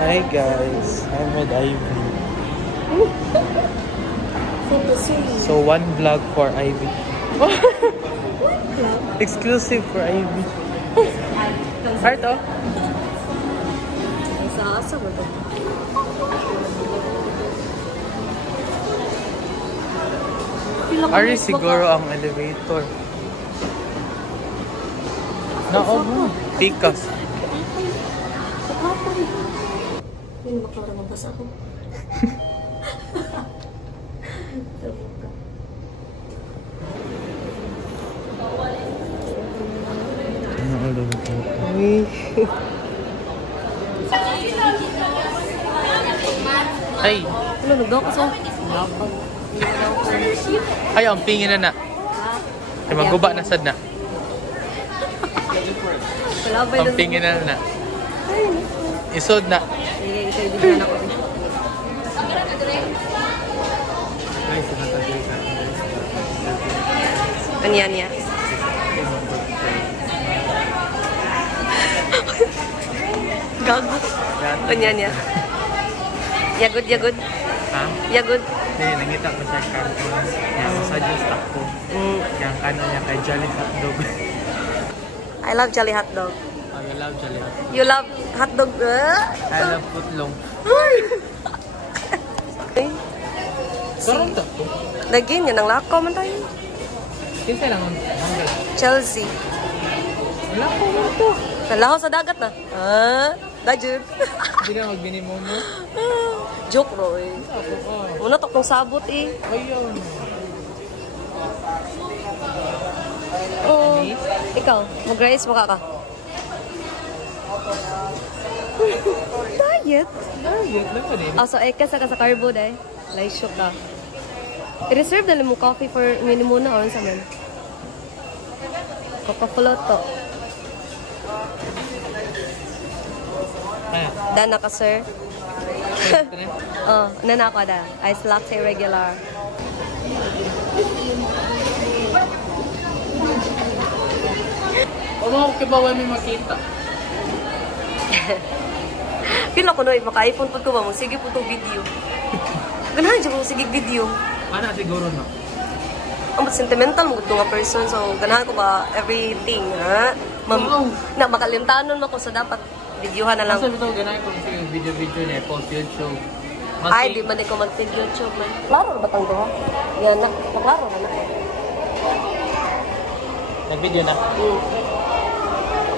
Hi guys, I'm with Ivy. So one vlog for Ivy. Exclusive for Ivy. Heart oh? Isa-asa ba ito? Ari siguro ang elevator. Naob. Tikas. Hindi makawala mabasa ako. Ay. Ano, nagdaw ka sa? Ay, ang pingin na na. Ay, maguba na sad na. Ang pingin na na. Isod na. Ikaw din na ako. Anya. Gago. Anya. Yagod. Ha? Yagod. Hindi, nangita ko siya kanto. Yan, suggest ako. Yung kano niya kay Jolly Hotdog. I love Jolly Hotdog. Oh, you love Jolly Hotdog. You love hotdog? I love footlong. Karoon to? Lagyan yun, ang lakaw man tayo. Kinsa lang ang hanggang. Chelsea. Lakaw mo to. Nalaho sa dagat na. Dajud. Hindi na magbinimo mo. Joke, Roy. Muna to kung sabot eh. Ayun. Oh, ikaw, mag-rice mo ka. Diet? Diet lang pa din. So, ka sa carbo dahil. Like, shook ka. I-reserve na mo coffee for minimuna or sa man. Coca-Cola to. Dana ka, sir? Nana ako da. Ice latte regular. O mga kibawan may makita. Pila ko no, maka-iPhone po ko ba mo? Sige po itong video. Ganahan dyan mo, sige video. Ano siguro no? Ang sentimental mo ito nga person. So, ganahan ko ba everything, ha? Na makalimtanon mo ko sa dapat videohan na lang. Masa bitaw ganahan ko sige video niya, post YouTube. Ay, di man ko mag-feed YouTube man. Klaro na ba tang doha? Yan na, klaro na na. Nag-video na?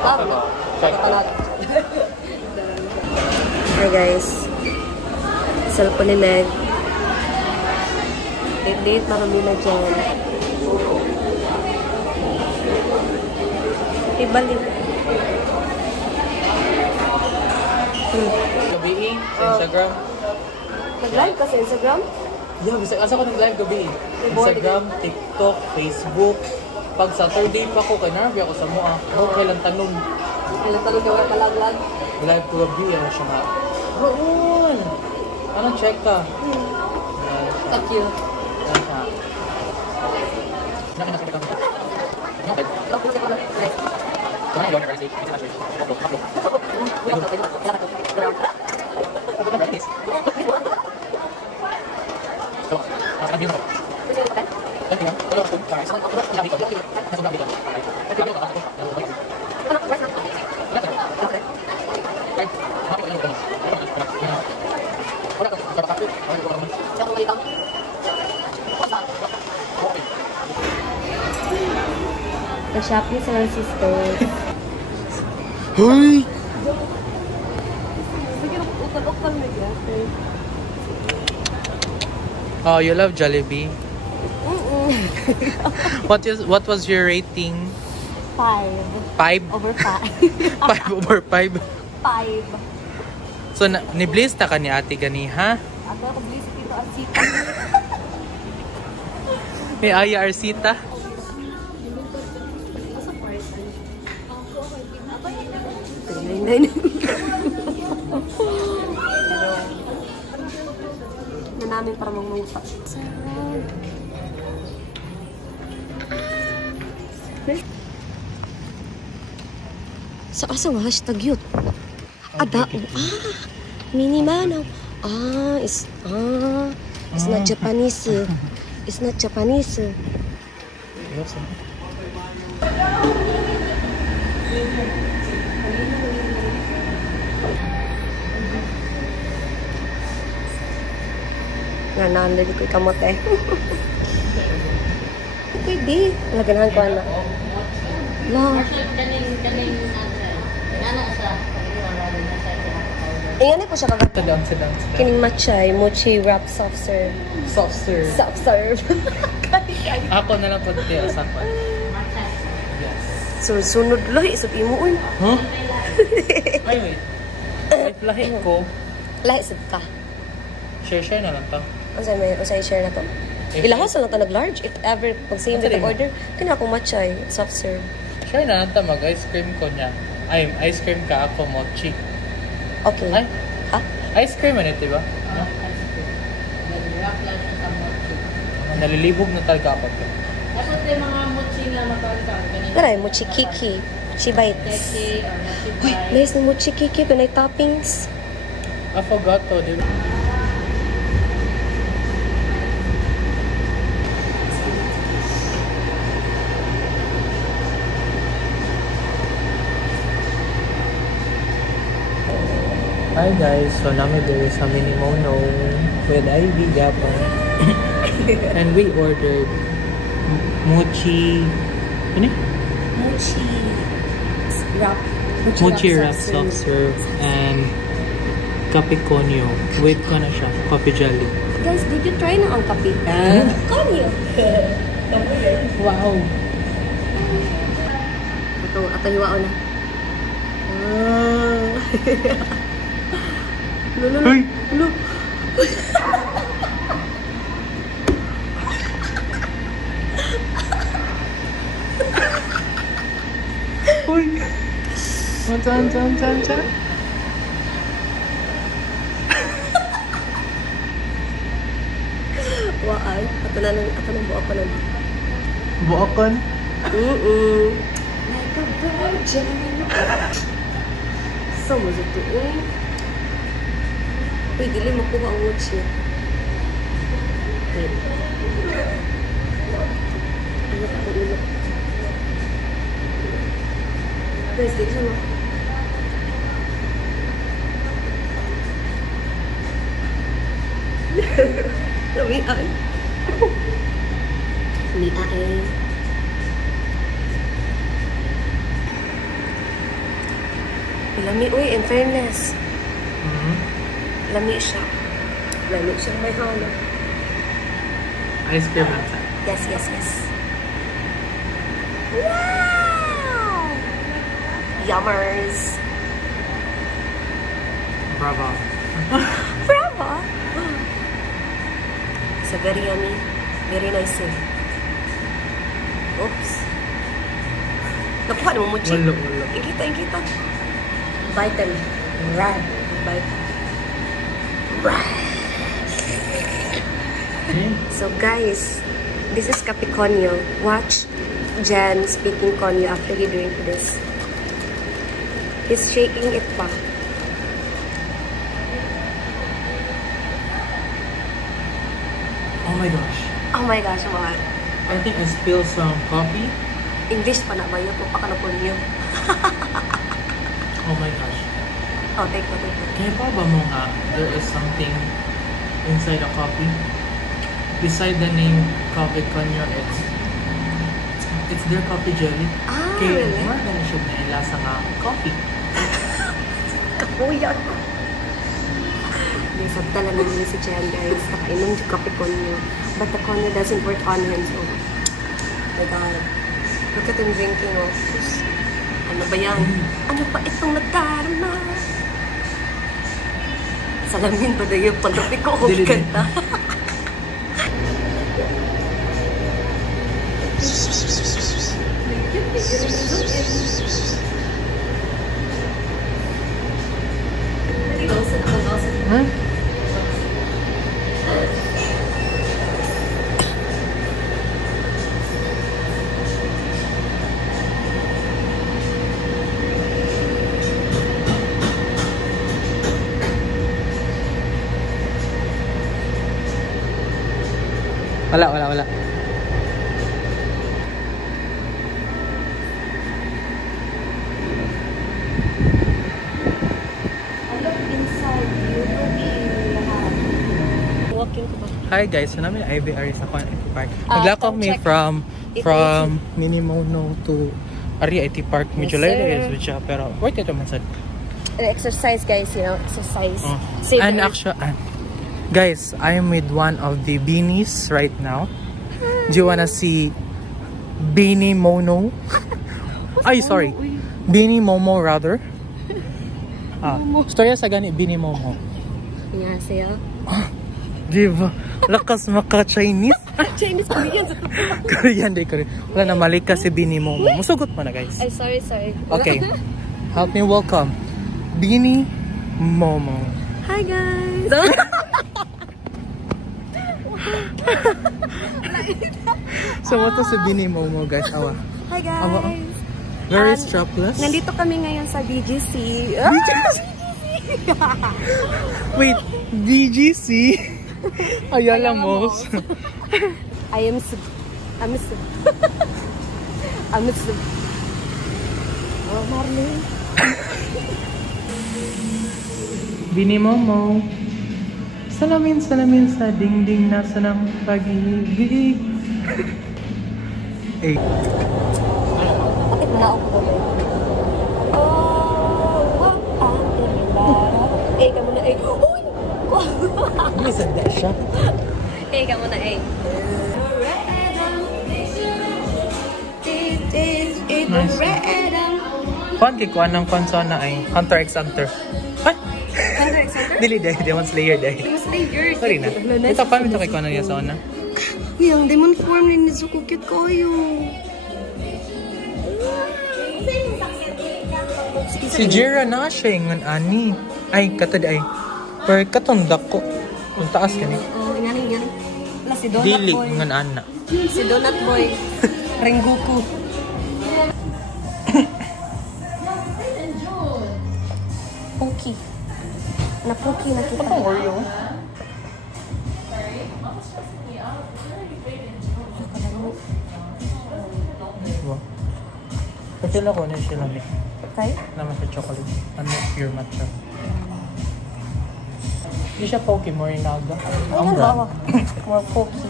Klaro na. Check. Hi guys. Cellphone ni Meg. Date marami na dyan. Ibalik. Gabi sa Instagram. Nag-live ka sa Instagram? Yeah, asa ko nag-live gabi. Instagram, TikTok, Facebook. Pag Saturday pa ko, kay Narvi ako sa mua. Okay lang tanong. Ilang tanong ka kalaglag? Live ko gabi, siya nga. Roon! Anong check ka? Fuck you. Ano siya? Nakita ka. Okay. Nag-shopping sa mga sisters. Hoy! Sige, ukal-ukal na yan. Oh, you love Jollibee? What was your rating? 5. 5? Over 5. 5 over 5? 5. So, ni-bliss na ka ni ate gani, ha? Ako ako bliss dito at sita. May Aya Arsita? Na namin para mangmutak. Sa asa nga hashtag yun? Ada. Mini Mano. It's not Japanese. It's not Japanese. Yes. Nananda di ko ikamot eh. Pwede. Naganahan ko anak. La. Ano po siya kagad? Sedang. Kining matcha, mochi wrap soft serve. Soft serve. Soft serve. Ako na lang po dito sa pan. Yes. So, sunod lahi. Isot imo, uy. Huh? Ay, wait. If lahi ko, Lahi, isot ka. share na lang to. Ang sa'yo share na to. Ilahos na lang to nag-large. If ever, pag same Ano ka rin mo? order, kina akong matcha, soft serve. Share na lang to, mag-ice cream ko niya. Ay, ice cream ka ako, mochi. Okay. Ay, Ha? ice cream ano, diba? No? Nalilibog na talaga ako to. Dapat yung mga mochi nga matawag ganun. Taray, mochi kiki. Mochi bites. Mochi or mochi Uy, pie. nice na mochi kiki. Kunay toppings. Affogato, diba? Hi guys, so namin there sa Minimono with Ivy Japan. And we ordered mochi, ano? Mochi wrap. Mochi wrap soft serve and kape konyo with kana siya, coffee jelly. Guys, did you try na ang kape? Konyo. Wow! Ato hiwao na. Uy! Uy! Chan. Waan. Ato nang buo pa na. Buokan? Like a virgin. So, mazito. Uy, dili makuha ang mochi. Wait. Ano pa ang ulo? Guys, dito mo. Lamian. Lamian. Lami, uy, in fairness. Lami siya. Lami siya may halo. Ice cream lang siya. Yes. Wow! Yummers. Bravo. Bravo! It's a very yummy. Very nice eh. Oops. Nakuha na mo, Mochi. Walo. Ikita. Vitamin. Rad. Vitamin. So guys, this is Kape Konyo. Watch Jan speaking Konyo after he drink this. He's shaking it pa. Oh my gosh. Oh my gosh, what? I think I spilled some coffee. English pa na ba yun? Pa ka na Konyo. Oh my gosh. Oh, take ko. Kaya pa ba mo nga, there is something inside the coffee? Beside the name Coffee Konyo, it's their coffee jelly. Ah, Kaya really? more than siya na ilasa nga coffee. Kapuyan. May sabta lang naman si Jan, guys. Nakainom yung Kape Konyo. But the Konyo doesn't work on him, so... Oh my God. Look at him drinking, oh. Ano ba yan? Ano pa itong nadarama? Salamin ba na yung pantapi ko kung Dili. kanta? Huh? Wala. Look inside. You look in. Walking ko ba? Hi guys, so namin IVR sa Kwan IT Park. Ah, Naglakaw come kami check. from Minimono to Ari IT Park. Medyo Yes, layo sir. is siya, pero worth it naman sad. An exercise, guys. You know, exercise. Oh. Save And the earth. actually, guys, I'm with one of the beanies right now. Do you wanna see Beanie Mono? Ay, sorry. Beanie Momo rather. Storya sa gani Beanie Momo. Annyeonghaseyo. Diba? Lakas maka-Chinese. Chinese Korean sa totoo. Korean day Korean. Wala na mali kasi Beanie Momo. Musugot mo na guys. Ay, sorry. Okay. Help me welcome Beanie Momo. Hi, guys. So what to si Beanie Momo guys? Awa. Hi, guys. Awa. Very strapless. Nandito kami ngayon sa BGC. Wait, BGC? Ayala Malls. I'm Oh, Marlene. Beanie Momo. Salamin sa dingding na sanang pag-ibig. Eh. Bakit na ako ba? Ka muna, Uy! Listen that siya. Ka muna, Nice. Kuan kikuan ng konsol na ay Hunter x Hunter. Ay! Dili day, Demon Slayer day. Sorry na. Ito pa ito kikuan na niya sa una. Yung demon form ni Nezuko cute kayo. Si Jira na siya yung ani. Ay, katad ay. Per katondak ko. Kung taas ka ni. Oh, yan. Wala si Donut Dili, Boy. ngan ana. Si Donut Boy. Rengoku. Poki. Na-poki na kita. Patong Oreo. Diba? Pagkila ko na siya lang eh. Okay? Naman sa chocolate. Ano, pure matcha. Hindi siya Poke, more naga. Ay, Ang bawa. brand. More poki.